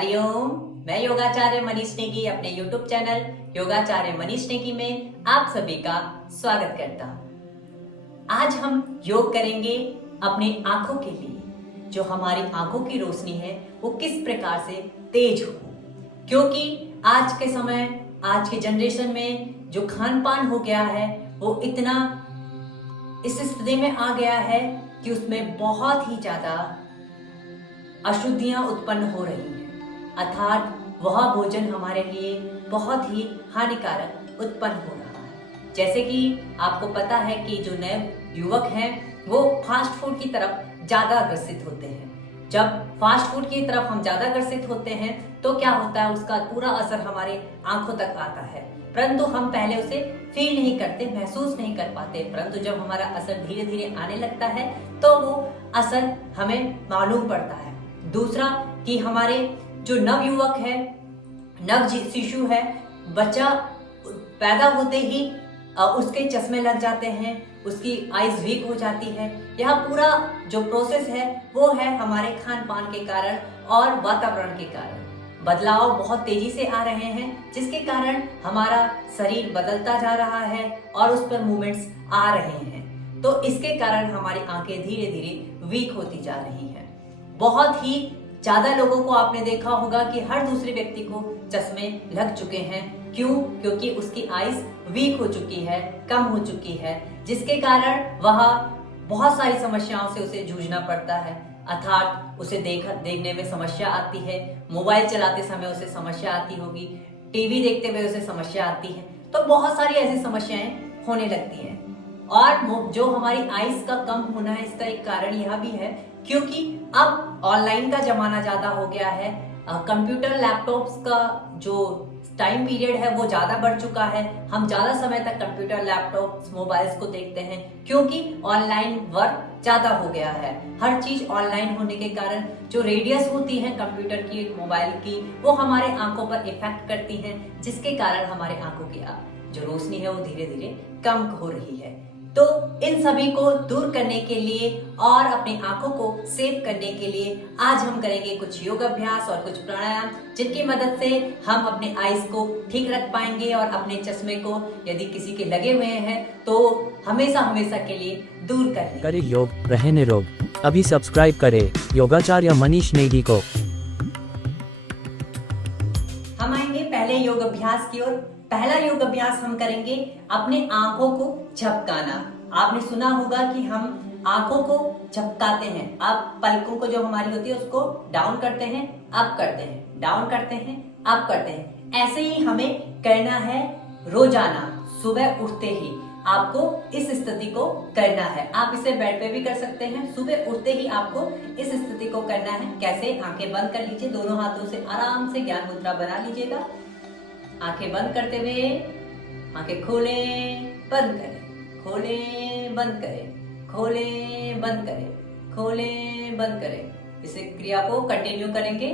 हरिओम। मैं योगाचार्य मनीष नेगी अपने YouTube channel योगाचार्य Manish Negi में आप सभी का स्वागत करता हूँ। आज हम योग करेंगे अपनी आंखों के लिए। जो हमारी आंखों की रोशनी है वो किस प्रकार से तेज हो, क्योंकि आज के समय आज के जनरेशन में जो खान पान हो गया है वो इतना इस स्थिति में आ गया है कि उसमें बहुत ही ज्यादा अशुद्धियां उत्पन्न हो रही हैं, अर्थात वह भोजन हमारे लिए बहुत ही हानिकारक उत्पन्न हो रहा है। जैसे कि आपको पता है कि जो नए युवक हैं वो फास्ट फूड की तरफ ज्यादा आकर्षित होते हैं। जब फास्ट फूड की तरफ हम ज्यादा आकर्षित होते हैं तो क्या होता है, उसका पूरा असर हमारे आंखों तक आता है, परंतु हम पहले उसे फील नहीं करते, महसूस नहीं कर पाते। परंतु जब हमारा असर धीरे धीरे आने लगता है तो वो असर हमें मालूम पड़ता है। दूसरा कि हमारे जो नव युवक है, नव शिशु है, बच्चा पैदा होते ही उसके चश्मे लग जाते हैं, उसकी आईज वीक हो जाती है। यह पूरा जो प्रोसेस है वो है हमारे खान पान के कारण और वातावरण के कारण। बदलाव बहुत तेजी से आ रहे हैं, जिसके कारण हमारा शरीर बदलता जा रहा है और उस पर मूवमेंट्स आ रहे हैं। तो इसके कारण हमारी आंखें धीरे धीरे वीक होती जा रही हैं। बहुत ही ज्यादा लोगों को आपने देखा होगा कि हर दूसरे व्यक्ति को चश्मे लग चुके हैं। क्यों? क्योंकि उसकी आईज वीक हो चुकी है, कम हो चुकी है, जिसके कारण वह बहुत सारी समस्याओं से उसे जूझना पड़ता है। अर्थात उसे देखने में समस्या आती है, मोबाइल चलाते समय उसे समस्या आती होगी, टीवी देखते हुए उसे समस्या आती है, तो बहुत सारी ऐसी समस्याएं होने लगती हैं। और जो हमारी आईज का कम होना है, इसका एक कारण यह भी है क्योंकि अब ऑनलाइन का जमाना ज्यादा हो गया है। कंप्यूटर लैपटॉप्स का जो टाइम पीरियड है वो ज्यादा बढ़ चुका है। हम ज्यादा समय तक कंप्यूटर लैपटॉप्स मोबाइल्स को देखते हैं क्योंकि ऑनलाइन वर्क ज्यादा हो गया है। हर चीज ऑनलाइन होने के कारण जो रेडियस होती है कंप्यूटर की, मोबाइल की, वो हमारे आंखों पर इफेक्ट करती है, जिसके कारण हमारे आंखों की जो रोशनी है वो धीरे धीरे कम हो रही है। तो इन सभी को दूर करने के लिए और अपनी आंखों को सेव करने के लिए आज हम करेंगे कुछ योग अभ्यास और कुछ प्राणायाम, जिनकी मदद से हम अपने आईज को ठीक रख पाएंगे और अपने चश्मे को यदि किसी के लगे हुए हैं तो हमेशा हमेशा के लिए दूर कर लेंगे। करे योग, रहे निरोग। अभी सब्सक्राइब करें योगाचार्य मनीष नेगी को। हम आएंगे पहले योग अभ्यास की ओर। पहला योग अभ्यास हम करेंगे अपने आंखों को झपकाना। आपने सुना होगा कि हम आंखों को झपकाते हैं। आप पलकों को जो हमारी होती है उसको डाउन करते हैं, अप करते हैं, डाउन करते हैं, अप करते हैं। ऐसे ही हमें करना है रोजाना। सुबह उठते ही आपको इस स्थिति को करना है। आप इसे बेड पे भी कर सकते हैं। सुबह उठते ही आपको इस स्थिति को करना है। कैसे? आंखें बंद कर लीजिए, दोनों हाथों से आराम से ज्ञान मुद्रा बना लीजिएगा। आंखें बंद करते हुए आंखें खोलें, बंद करें, खोलें, बंद करें, खोलें, बंद करें, खोलें, बंद करें। इस क्रिया को कंटिन्यू करेंगे।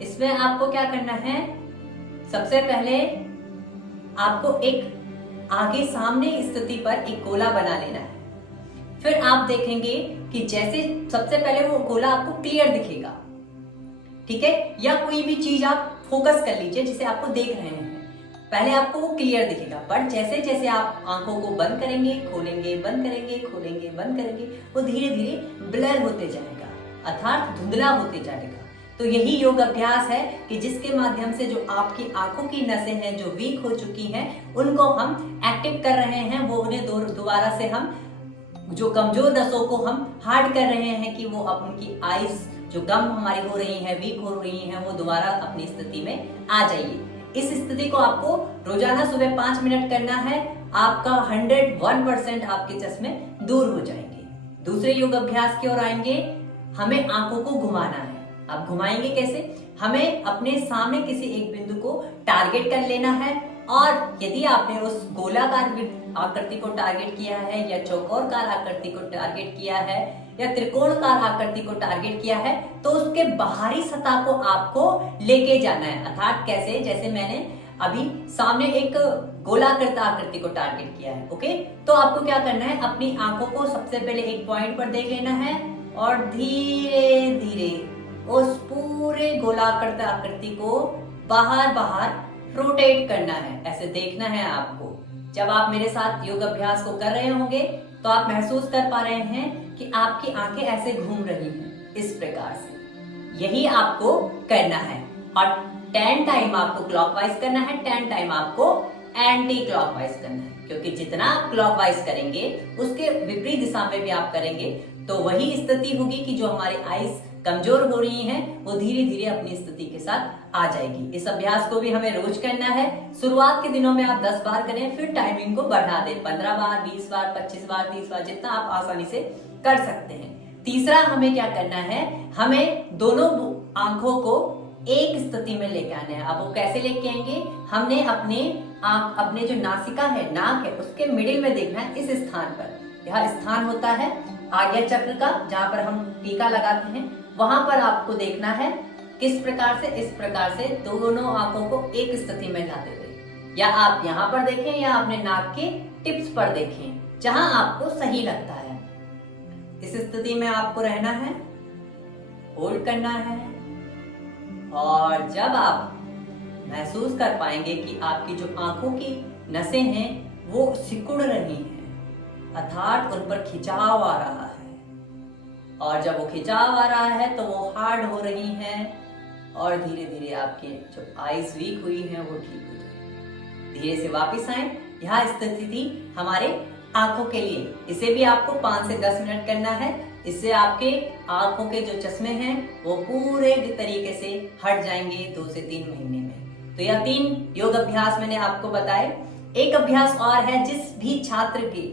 इसमें आपको क्या करना है, सबसे पहले आपको एक आगे सामने स्थिति पर एक गोला बना लेना है। फिर आप देखेंगे कि जैसे सबसे पहले वो गोला आपको क्लियर दिखेगा, ठीक है? या कोई भी चीज आप फोकस कर लीजिए जिसे आपको देख रहे हैं। पहले आपको वो क्लियर दिखेगा, पर जैसे जैसे आप आंखों को बंद करेंगे, खोलेंगे, बंद करेंगे, खोलेंगे, बंद करेंगे, वो धीरे धीरे ब्लर होते जाएगा, अर्थात धुंधला होते जाएगा। तो यही योग अभ्यास है कि जिसके माध्यम से जो आपकी आंखों की नसें हैं जो वीक हो चुकी हैं उनको हम एक्टिव कर रहे हैं। वो उन्हें दोबारा से हम जो कमजोर नसों को हम हार्ड कर रहे हैं कि वो अब उनकी आईज जो कम हमारी हो रही है, वीक हो रही है, वो दोबारा अपनी स्थिति में आ जाइए। इस स्थिति को आपको रोजाना सुबह 5 मिनट करना है। आपका 101% आपके चश्मे दूर हो जाएंगे। दूसरे योग अभ्यास की ओर आएंगे। हमें आंखों को घुमाना है। अब घुमाएंगे कैसे? हमें अपने सामने किसी एक बिंदु को टारगेट कर लेना है और यदि आपने उस गोलाकार आकृति को टारगेट किया है या चौकोरकार आकृति को टारगेट किया है या त्रिकोणकार आकृति को टारगेट किया है तो उसके बाहरी सतह को आपको लेके जाना है। अर्थात कैसे? जैसे मैंने अभी सामने एक गोलाकृत आकृति को टारगेट किया है, ओके? तो आपको क्या करना है, अपनी आंखों को सबसे पहले एक पॉइंट पर देख लेना है और धीरे धीरे उस पूरे गोलाकार आकृति को बाहर बाहर रोटेट करना है। ऐसे देखना है आपको। जब आप मेरे साथ योग अभ्यास को कर रहे होंगे तो आप महसूस कर पा रहे हैं कि आपकी आंखें ऐसे घूम रही हैं, इस प्रकार से। यही आपको करना है और 10 टाइम आपको क्लॉकवाइज करना है, 10 टाइम आपको एंटी क्लॉकवाइज करना है, क्योंकि जितना आप क्लॉकवाइज करेंगे उसके विपरीत दिशा में भी आप करेंगे तो वही स्थिति होगी कि जो हमारी आईज कमजोर हो रही हैं वो धीरे धीरे अपनी स्थिति के साथ आ जाएगी। इस अभ्यास को भी हमें रोज करना है। शुरुआत के दिनों में आप 10 बार करें, फिर टाइमिंग को बढ़ा दें, 15 बार, 20 बार, 25 बार, 30 बार, जितना आप आसानी से कर सकते हैं। तीसरा हमें क्या करना है, हमें दोनों आंखों को एक स्थिति में लेके आना है। अब वो कैसे लेके आएंगे, हमने अपने जो नासिका है, नाक है, उसके मिडिल में देखना है, इस स्थान पर। यह स्थान होता है आज्ञा चक्र का, जहां पर हम टीका लगाते हैं, वहां पर आपको देखना है किस प्रकार से, इस प्रकार से दोनों आंखों को एक स्थिति में लाते हुए। या आप यहाँ पर देखें या अपने नाक के टिप्स पर देखें, जहां आपको सही लगता है। इस स्थिति में आपको रहना है, होल्ड करना है, और जब आप महसूस कर पाएंगे कि आपकी जो आंखों की नसें हैं वो सिकुड़ रही हैं, अर्थात उन पर खिंचाव आ रहा है, और जब वो खिंचाव आ रहा है तो वो हार्ड हो रही हैं, और धीरे धीरे आपकी जो आईज वीक हुई हैं वो ठीक हो जाए। धीरे से वापस आए। यह स्थिति हमारे आंखों के लिए, इसे भी आपको 5 से 10 मिनट करना है। इससे आपके आंखों के जो चश्मे हैं वो पूरे तरीके से हट जाएंगे 2 से 3 महीने में। तो यह 3 योग अभ्यास मैंने आपको बताए। एक अभ्यास और है, जिस भी छात्र के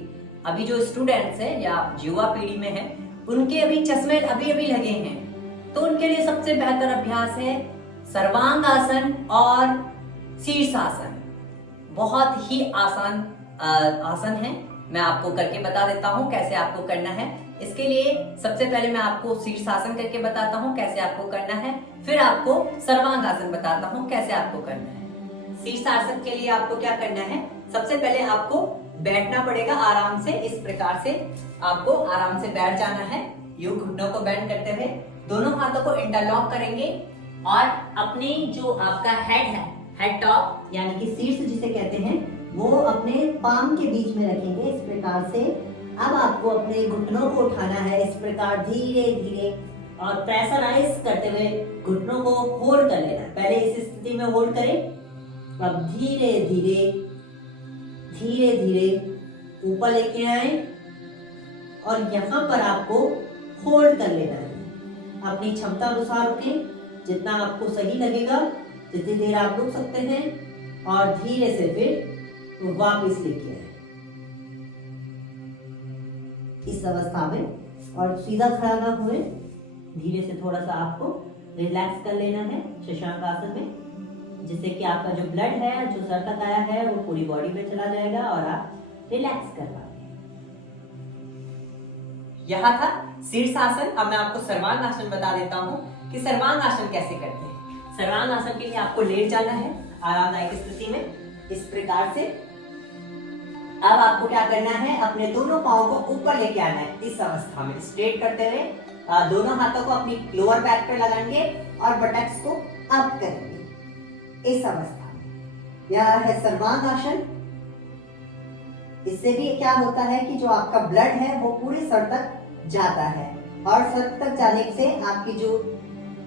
अभी जो स्टूडेंट्स है या युवा पीढ़ी में है, उनके अभी चश्मे अभी लगे हैं, तो उनके लिए सबसे बेहतर अभ्यास है सर्वांग आसन और शीर्षासन। बहुत ही आसान आसन है, मैं आपको करके बता देता हूं कैसे आपको करना है। इसके लिए सबसे पहले मैं आपको शीर्षासन करके बताता हूं कैसे आपको करना है, फिर आपको सर्वांग आसन बताता हूं कैसे आपको करना है। शीर्षासन के लिए आपको क्या करना है, सबसे पहले आपको बैठना पड़ेगा आराम से। इस प्रकार से आपको आराम से बैठ जाना है, यूं घुटनों को बेंड करते हुए। दोनों हाथों को इंटरलॉक करेंगे और अपनी जो आपका हेड है, हेड टॉप यानी कि शीर्ष जिसे कहते हैं, वो अपने पाम के बीच में रखेंगे, इस प्रकार से। अब आपको अपने घुटनों को उठाना है, इस प्रकार धीरे धीरे, और प्रेशराइज करते हुए घुटनों को होल्ड कर लेना है। पहले इस स्थिति में होल्ड करें, अब धीरे धीरे धीरे धीरे ऊपर लेके आए और यहाँ पर आपको होल्ड कर लेना है। अपनी क्षमता अनुसार रुकें, जितना आपको सही लगेगा जितनी देर आप रुक सकते हैं, और धीरे से फिर वापस लेके आए इस अवस्था में, और सीधा खड़ा ना हुए, धीरे से थोड़ा सा आपको रिलैक्स कर लेना है शशांक आसन में, जिससे कि आपका जो ब्लड है जो सर तक आया है वो पूरी बॉडी में चला जाएगा और आप रिलैक्स कर पाएंगे। यह था शीर्षासन। अब मैं आपको सर्वांग आसन बता देता हूँ कि सर्वांग आसन कैसे करते हैं। सर्वांग आसन के लिए आपको लेट जाना है आरामदायक स्थिति में, इस प्रकार से। अब आपको क्या करना है, अपने दोनों पांवों को ऊपर लेके आना है, इस अवस्था में स्ट्रेट करते हुए। दोनों हाथों को अपनी लोअर बैक पे लगाएंगे और बटक्स को अप करेंगे, इस अवस्था में। यह है सर्वांग आसन। इससे भी क्या होता है कि जो आपका ब्लड है वो पूरे सर तक जाता है, और सर तक जाने से आपकी जो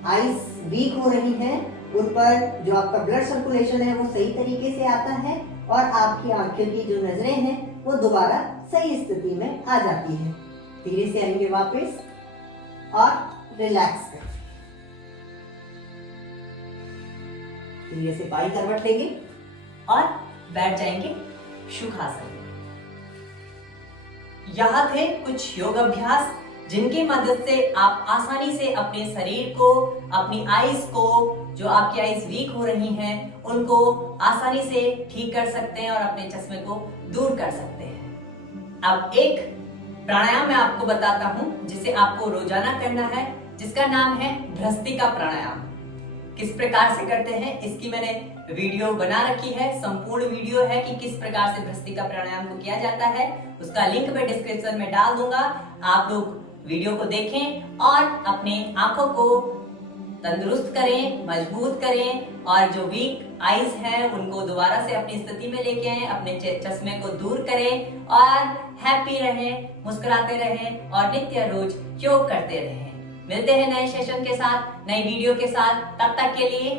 आईज वीक हो रही हैं उन पर जो आपका ब्लड सर्कुलेशन है वो सही तरीके से आता है, और आपकी आंखों की जो नजरें हैं वो दोबारा सही स्थिति में आ जाती है। धीरे से आएंगे वापस और रिलैक्स करें, धीरे से बाई करवट लेंगे और बैठ जाएंगे सुखासन। यह थे कुछ योग अभ्यास जिनकी मदद से आप आसानी से अपने शरीर को, अपनी आईज को, जो आपकी आईज वीक हो रही हैं, उनको आसानी से ठीक कर सकते हैं और अपने चश्मे को दूर कर सकते हैं। अब एक प्राणायाम मैं आपको बताता हूं जिसे आपको रोजाना करना है, जिसका नाम है भ्रस्तिका प्राणायाम। किस प्रकार से करते हैं इसकी मैंने वीडियो बना रखी है, संपूर्ण वीडियो है कि किस प्रकार से भ्रस्तिका प्राणायाम को किया जाता है। उसका लिंक मैं डिस्क्रिप्शन में डाल दूंगा, आप लोग वीडियो को देखें और अपने आंखों को तंदुरुस्त करें, मजबूत करें और जो वीक आईज हैं उनको दोबारा से अपनी स्थिति में लेके आए, अपने चश्मे को दूर करें और हैप्पी रहें, मुस्कुराते रहें और नित्य रोज योग करते रहें। मिलते हैं नए सेशन के साथ, नई वीडियो के साथ। तब तक के लिए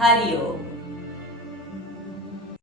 हरि ओम।